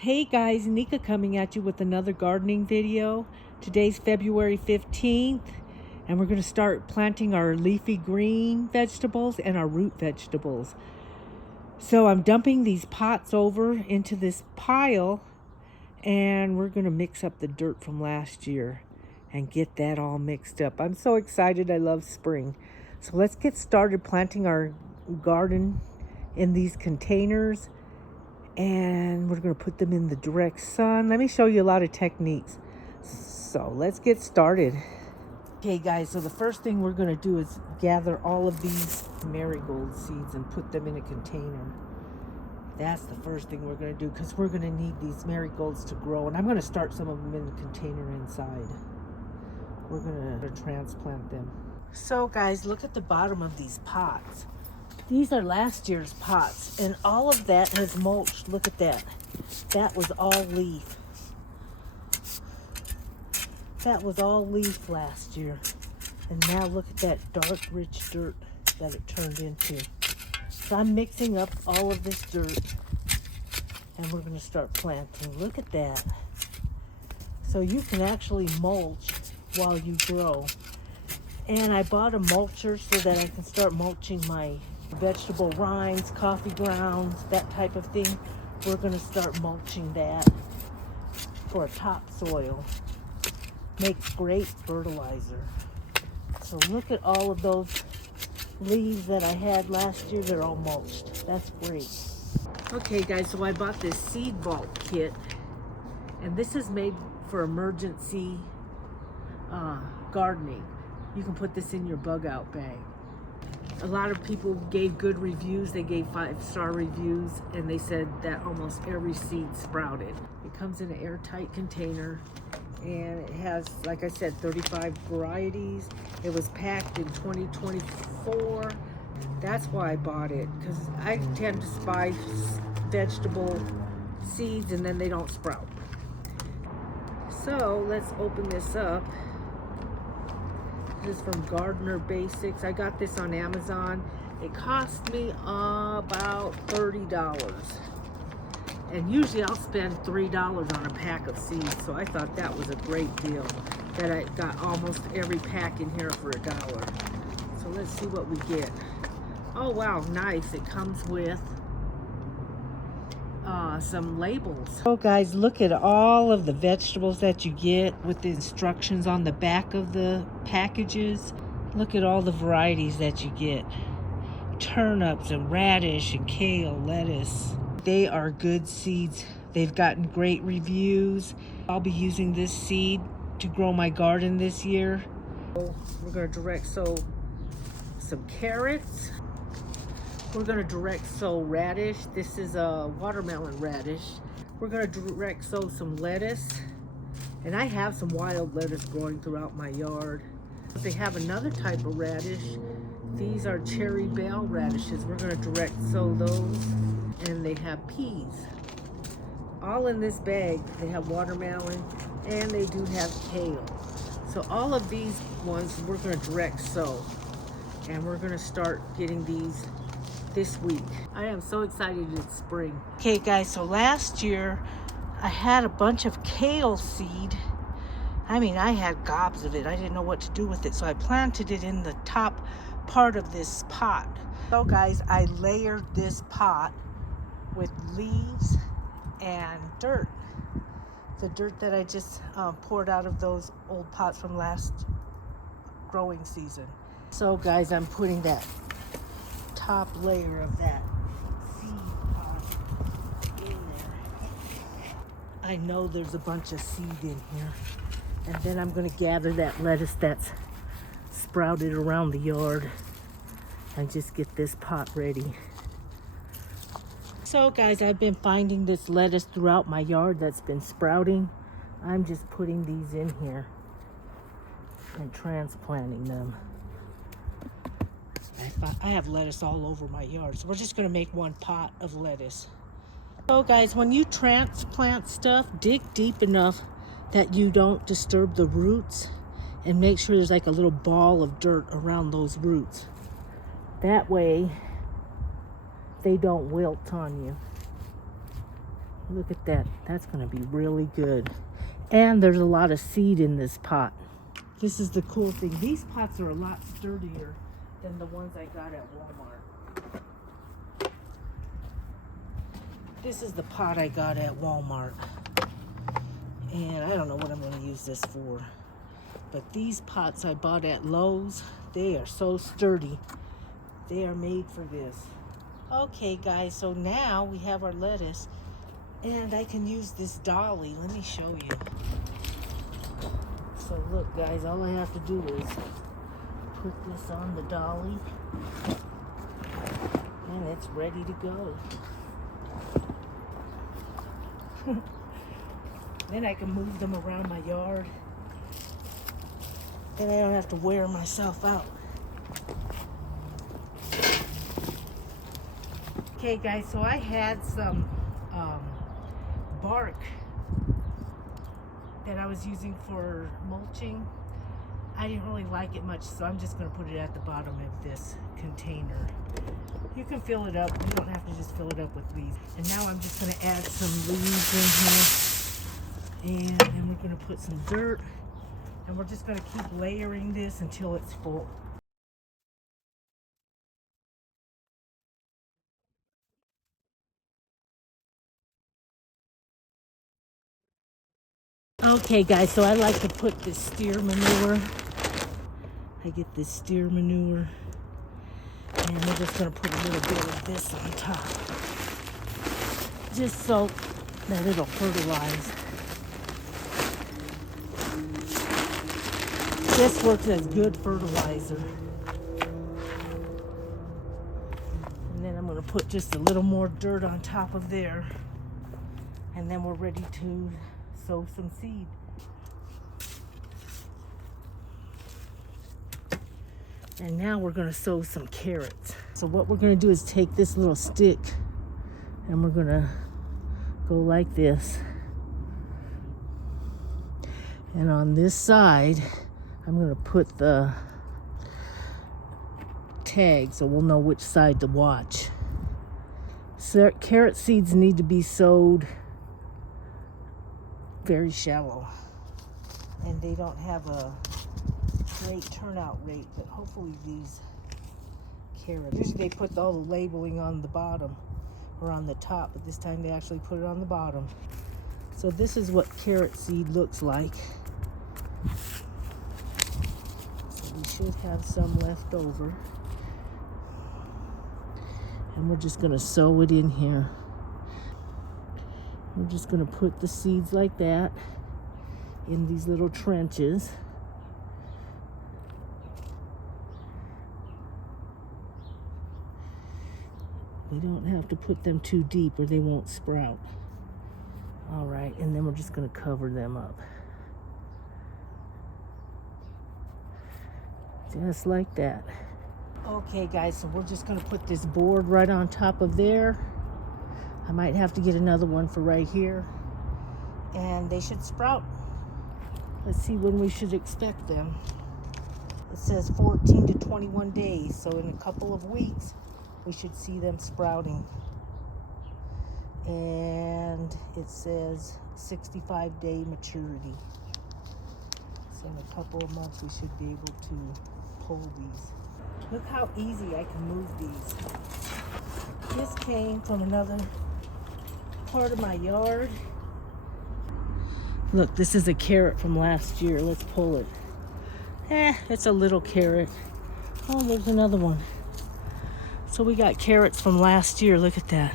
Hey guys, Nika coming at you with another gardening video. Today's February 15th and we're going to start planting our leafy green vegetables and our root vegetables. So I'm dumping these pots over into this pile and we're going to mix up the dirt from last year and get that all mixed up. I'm so excited. I love spring. So let's get started planting our garden in these containers. And we're going to put them in the direct sun. Let me show you a lot of techniques. So let's get started. Okay guys, so the first thing we're going to do is gather all of these marigold seeds and put them in a container. That's the first thing we're going to do because we're going to need these marigolds to grow. And I'm going to start some of them in the container inside. We're going to transplant them. So guys, look at the bottom of these pots. These are last year's pots, and all of that has mulched. Look at that. That was all leaf. That was all leaf last year. And now look at that dark, rich dirt that it turned into. So I'm mixing up all of this dirt, and we're going to start planting. Look at that. So you can actually mulch while you grow. And I bought a mulcher so that I can start mulching my vegetable rinds, coffee grounds, that type of thing. We're going to start mulching that for topsoil. Makes great fertilizer. So look at all of those leaves that I had last year. They're all mulched. That's great. Okay guys, so I bought this seed vault kit, and this is made for emergency gardening. You can put this in your bug out bag. A lot of people gave good reviews. They gave 5-star reviews, and they said that almost every seed sprouted. It comes in an airtight container, and it has, like I said, 35 varieties. It was packed in 2024. That's why I bought it, because I tend to buy vegetable seeds and then they don't sprout. So let's open this up. This is from Gardener Basics. I got this on Amazon. It cost me about $30. And usually I'll spend $3 on a pack of seeds. So I thought that was a great deal. That I got almost every pack in here for $1. So let's see what we get. Oh wow, nice. It comes with some labels. So guys, look at all of the vegetables that you get with the instructions on the back of the packages. Look at all the varieties that you get. Turnips and radish and kale, lettuce. They are good seeds. They've gotten great reviews. I'll be using this seed to grow my garden this year. We're going to direct sow some carrots. We're going to direct sow radish. This is a watermelon radish. We're going to direct sow some lettuce. And I have some wild lettuce growing throughout my yard. They have another type of radish. These are cherry bell radishes. We're going to direct sow those. And they have peas. All in this bag. They have watermelon and they do have kale. So all of these ones we're going to direct sow. And we're going to start getting these this week. I am so excited it's spring. Okay guys, so last year I had a bunch of kale seed. I mean, I had gobs of it. I didn't know what to do with it, so I planted it in the top part of this pot. So guys, I layered this pot with leaves and dirt. The dirt that I just poured out of those old pots from last growing season. So guys, I'm putting that top layer of that seed pod in there. I know there's a bunch of seed in here. And then I'm going to gather that lettuce that's sprouted around the yard and just get this pot ready. So guys, I've been finding this lettuce throughout my yard that's been sprouting. I'm just putting these in here and transplanting them. I have lettuce all over my yard, so we're just going to make one pot of lettuce. So guys, when you transplant stuff, dig deep enough that you don't disturb the roots, and make sure there's like a little ball of dirt around those roots. That way they don't wilt on you. Look at that. That's going to be really good. And there's a lot of seed in this pot. This is the cool thing. These pots are a lot sturdier than the ones I got at Walmart. This is the pot I got at Walmart. And I don't know what I'm going to use this for. But these pots I bought at Lowe's, they are so sturdy. They are made for this. Okay guys, so now we have our lettuce and I can use this dolly. Let me show you. So look guys, all I have to do is put this on the dolly and it's ready to go. Then I can move them around my yard. Then I don't have to wear myself out. Okay guys, so I had some bark that I was using for mulching. I didn't really like it much, so I'm just going to put it at the bottom of this container. You can fill it up. You don't have to just fill it up with leaves. And now I'm just going to add some leaves in here. And then we're going to put some dirt. And we're just going to keep layering this until it's full. Okay guys, so I like to put this steer manure. I get this steer manure. And we're just going to put a little bit of this on top. Just so that it'll fertilize. This works as good fertilizer. And then I'm going to put just a little more dirt on top of there. And then we're ready to sow some seed. And now we're going to sow some carrots. So what we're going to do is take this little stick and we're going to go like this. And on this side, I'm going to put the tag so we'll know which side to watch. So carrot seeds need to be sowed very shallow. And they don't have a great turnout rate, but hopefully these carrots, usually they put all the labeling on the bottom or on the top, but this time they actually put it on the bottom. So this is what carrot seed looks like. So we should have some left over. And we're just going to sow it in here. We're just going to put the seeds like that in these little trenches. We don't have to put them too deep or they won't sprout. All right, and then we're just going to cover them up. Just like that. Okay guys, so we're just going to put this board right on top of there. I might have to get another one for right here. And they should sprout. Let's see when we should expect them. It says 14 to 21 days, so in a couple of weeks we should see them sprouting. And it says 65-day maturity. So in a couple of months we should be able to pull these. Look how easy I can move these. This came from another part of my yard. Look, this is a carrot from last year. Let's pull it. It's a little carrot. Oh, there's another one. So we got carrots from last year. Look at that.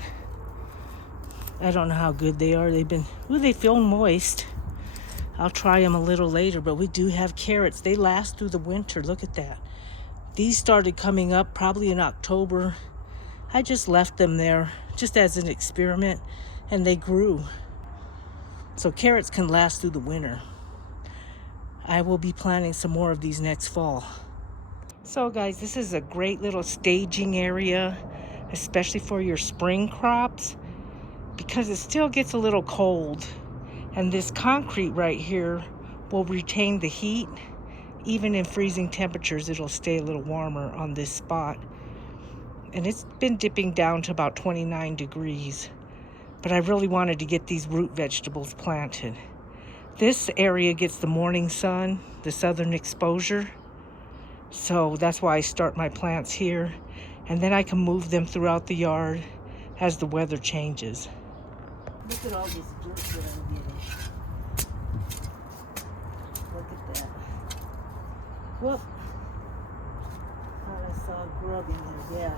I don't know how good they are. They feel moist. I'll try them a little later, but we do have carrots. They last through the winter. Look at that. These started coming up probably in October. I just left them there just as an experiment, and they grew. So carrots can last through the winter. I will be planting some more of these next fall. So guys, this is a great little staging area, especially for your spring crops, because it still gets a little cold. And this concrete right here will retain the heat. Even in freezing temperatures, it'll stay a little warmer on this spot. And it's been dipping down to about 29 degrees. but I really wanted to get these root vegetables planted. This area gets the morning sun, the southern exposure. So that's why I start my plants here. And then I can move them throughout the yard as the weather changes. Look at all this dirt that I'm getting. Look at that. Whoop. Thought I saw a grub in there, yeah.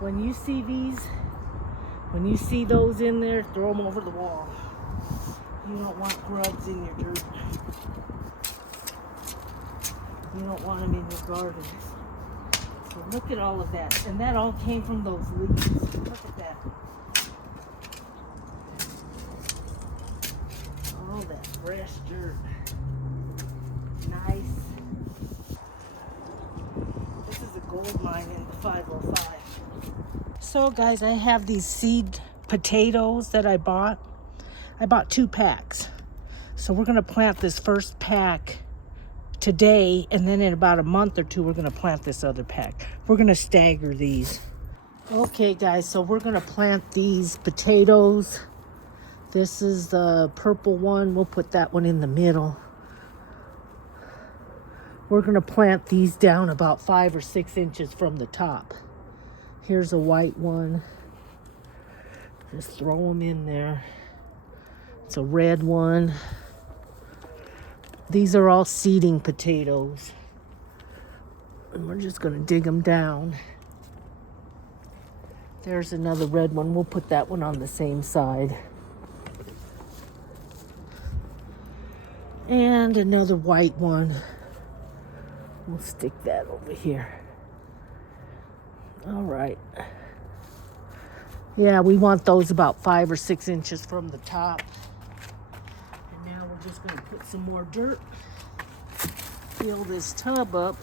When you see these, when you see those in there, throw them over the wall. You don't want grubs in your dirt. You don't want them in your garden. So look at all of that. And that all came from those leaves. Look at that. All that fresh dirt. Nice. This is a gold mine in the 505. So guys, I have these seed potatoes that I bought. I bought 2 packs. So we're gonna plant this first pack today, and then in about a month or 2, we're gonna plant this other pack. We're gonna stagger these. Okay guys, so we're gonna plant these potatoes. This is the purple one. We'll put that one in the middle. We're gonna plant these down about 5 or 6 inches from the top. Here's a white one. Just throw them in there. It's a red one. These are all seeding potatoes. And we're just gonna dig them down. There's another red one. We'll put that one on the same side. And another white one. We'll stick that over here. All right. Yeah, we want those about 5 or 6 inches from the top. And now we're just gonna put some more dirt. Fill this tub up.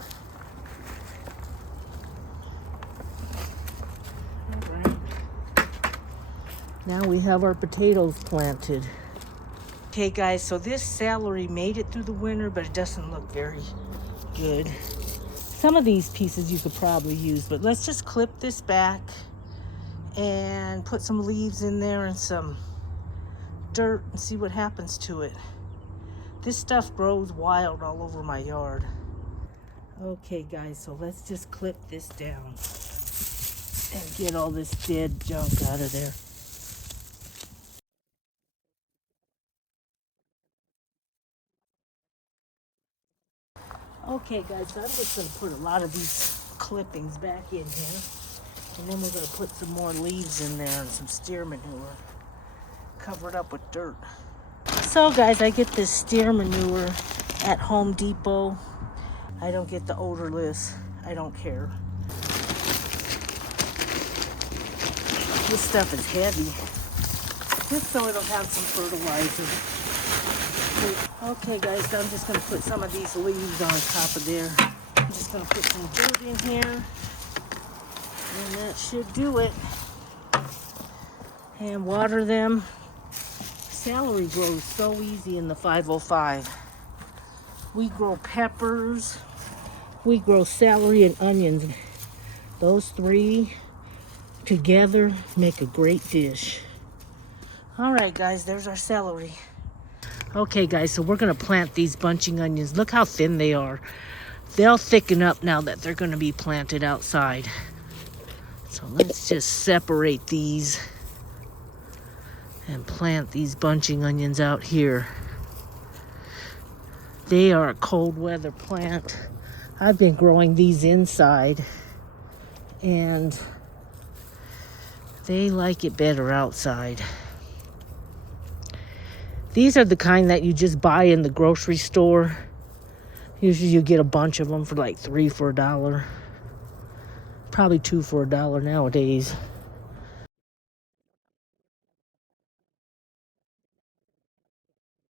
All right. Now we have our potatoes planted. Okay guys, so this celery made it through the winter, but it doesn't look very good. Some of these pieces you could probably use, but let's just clip this back and put some leaves in there and some dirt and see what happens to it. This stuff grows wild all over my yard. Okay guys, so let's just clip this down and get all this dead junk out of there. Okay guys, so I'm just gonna put a lot of these clippings back in here. And then we're gonna put some more leaves in there and some steer manure. Cover it up with dirt. So guys, I get this steer manure at Home Depot. I don't get the odorless. I don't care. This stuff is heavy. Just so it'll have some fertilizer. Okay guys, so I'm just gonna put some of these leaves on top of there. I'm just gonna put some dirt in here. And that should do it. And water them. Celery grows so easy in the 505. We grow peppers. We grow celery and onions. Those 3 together make a great dish. All right, guys, there's our celery. Okay, guys, so we're gonna plant these bunching onions. Look how thin they are. They'll thicken up now that they're gonna be planted outside. So let's just separate these and plant these bunching onions out here. They are a cold weather plant. I've been growing these inside and they like it better outside. These are the kind that you just buy in the grocery store. Usually you get a bunch of them for like 3 for $1. Probably 2 for $1 nowadays.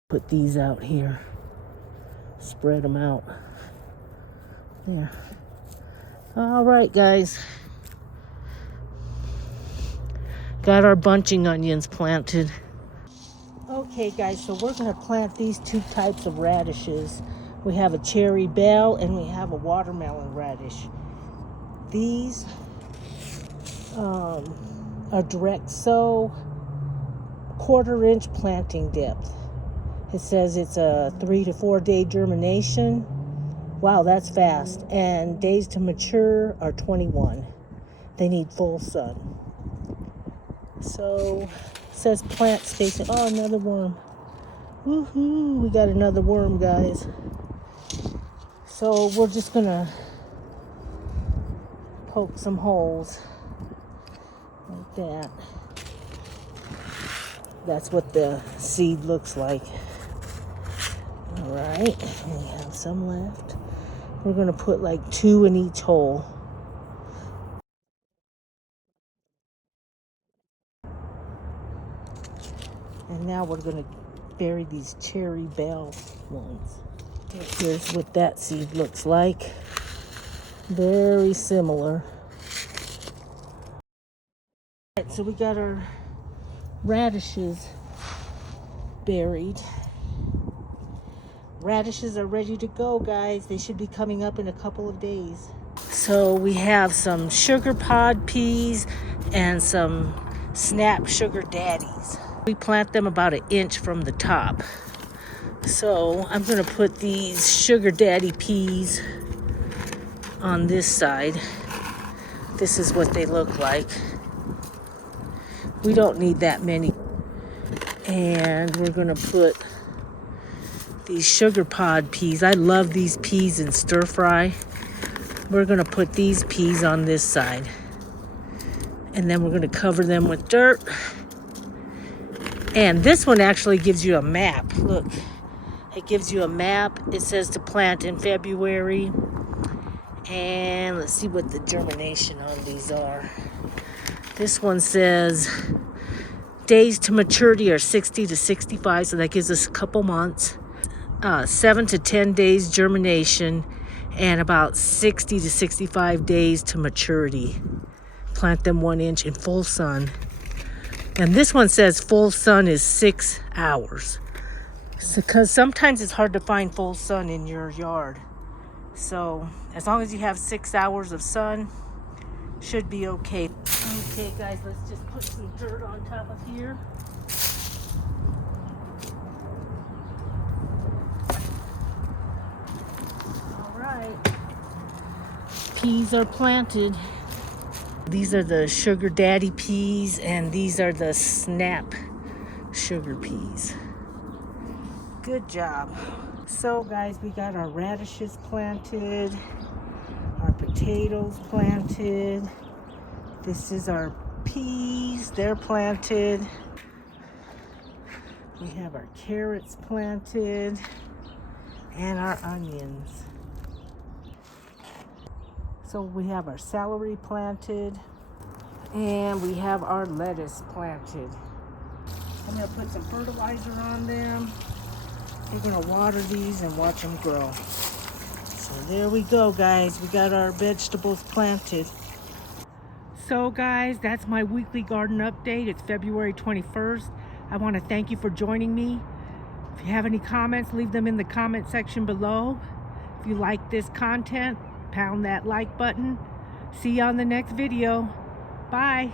Put these out here. Spread them out. There. All right, guys. Got our bunching onions planted. Okay, guys, so we're going to plant these 2 types of radishes. We have a cherry bell and we have a watermelon radish. These are direct sow, 1/4 inch planting depth. It says it's a 3 to 4 day germination. Wow, that's fast. And days to mature are 21. They need full sun. So, it says plant station. Oh, another worm. Woohoo, we got another worm, guys. So, we're just gonna poke some holes like that. That's what the seed looks like. All right, we have some left. We're gonna put like 2 in each hole. And now we're gonna bury these cherry bell ones. Here's what that seed looks like. Very similar. All right, so we got our radishes buried. Radishes are ready to go, guys. They should be coming up in a couple of days. So we have some sugar pod peas and some snap sugar daddies. We plant them about 1 inch from the top. So I'm gonna put these sugar daddy peas on this side. This is what they look like. We don't need that many. And we're gonna put these sugar pod peas. I love these peas in stir fry. We're gonna put these peas on this side. And then we're gonna cover them with dirt. And this one actually gives you a map. Look, it gives you a map. It says to plant in February. And let's see what the germination on these are. This one says days to maturity are 60 to 65, so that gives us a couple months. 7 to 10 days germination and about 60 to 65 days to maturity. Plant them 1 inch in full sun. And this one says full sun is 6 hours. Because sometimes it's hard to find full sun in your yard. So as long as you have 6 hours of sun, should be okay. Okay, guys, let's just put some dirt on top of here. All right. Peas are planted. These are the sugar daddy peas, and these are the snap sugar peas. Good job. So guys, we got our radishes planted, our potatoes planted. This is our peas, they're planted. We have our carrots planted and our onions. So we have our celery planted and we have our lettuce planted. I'm gonna put some fertilizer on them. We're gonna water these and watch them grow. So there we go, guys. We got our vegetables planted. So guys, that's my weekly garden update. It's February 21st. I want to thank you for joining me. If you have any comments, leave them in the comment section below. If you like this content, pound that like button. See you on the next video. Bye.